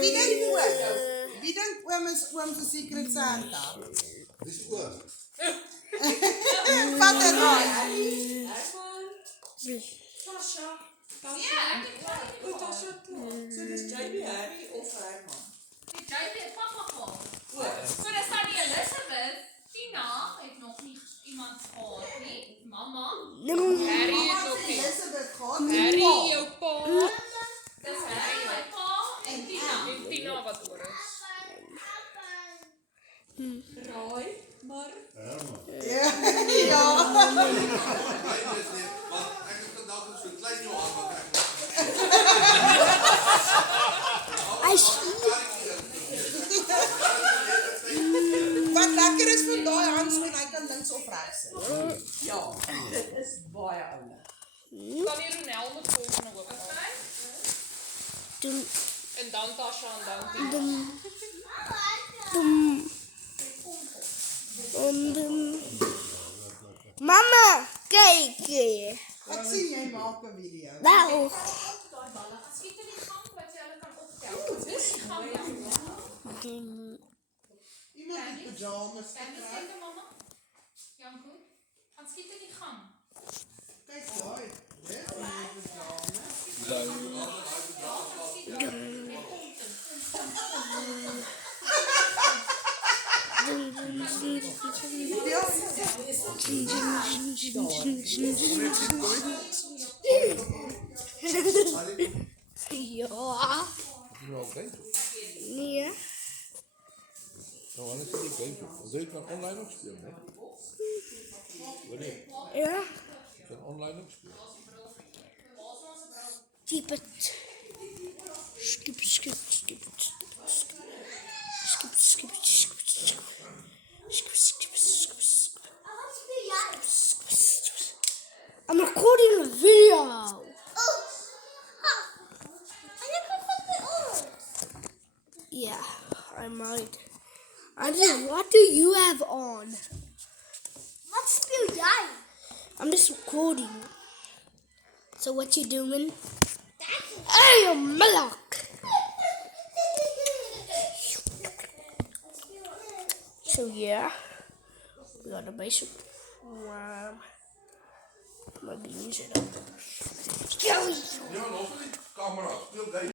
Wie denkt oom? Wie denkt oom is oom se Secret Santa? Dis oom. Vat het raai. Tasha. Ja, O, Tasha toe. So dis JB, Harry of Herman? die JP het papa gehad. O, So dis dan die Elizabeth, Tina het nog nie iemand gehad nie. Mama, Harry Mama is het ook nie. Elizabeth gehad. Harry, jou pa. dis Harry my pa en Tina. En Tina wat oor is. raai, maar Ja. Klein is net, want ek het vandag so klein Johan wat ek. Wat lekker is van daai handskoen, hy kan links of regs sit. ja, dit is baie oulik. Kan die Ronel met volgende oopmaak. En dan Tasha en dan Tina. Mama, kijk hier. Ek sien jy maak 'n video. Nou, Daai balle, skiet in die gang wat jy hulle kan optel. Dis die gang ja. Iemand in pyjamas Kan jy gekry. sê mamma? Janko, gaan skiet in die gang. Kyk daai. Dit is in pyjamas. ja. Nou, oké. Nee. Nou, anders is die game. Dan zul je het dan online ook spelen, hè? Wanneer? Ja. Je kan online ook spelen. Typ het. Skip, skip, skip, skip, skip. Skip, skip, skip, skip. Skip, skip, skip, skip. I'm recording a video. Yeah, I might. Andrew, what do you have on? Wat speel jij? I'm just recording. So what you doing? Hey, Malak. So yeah, we got a basic my beans it up. Ja, nog niet. Camera, speel deze.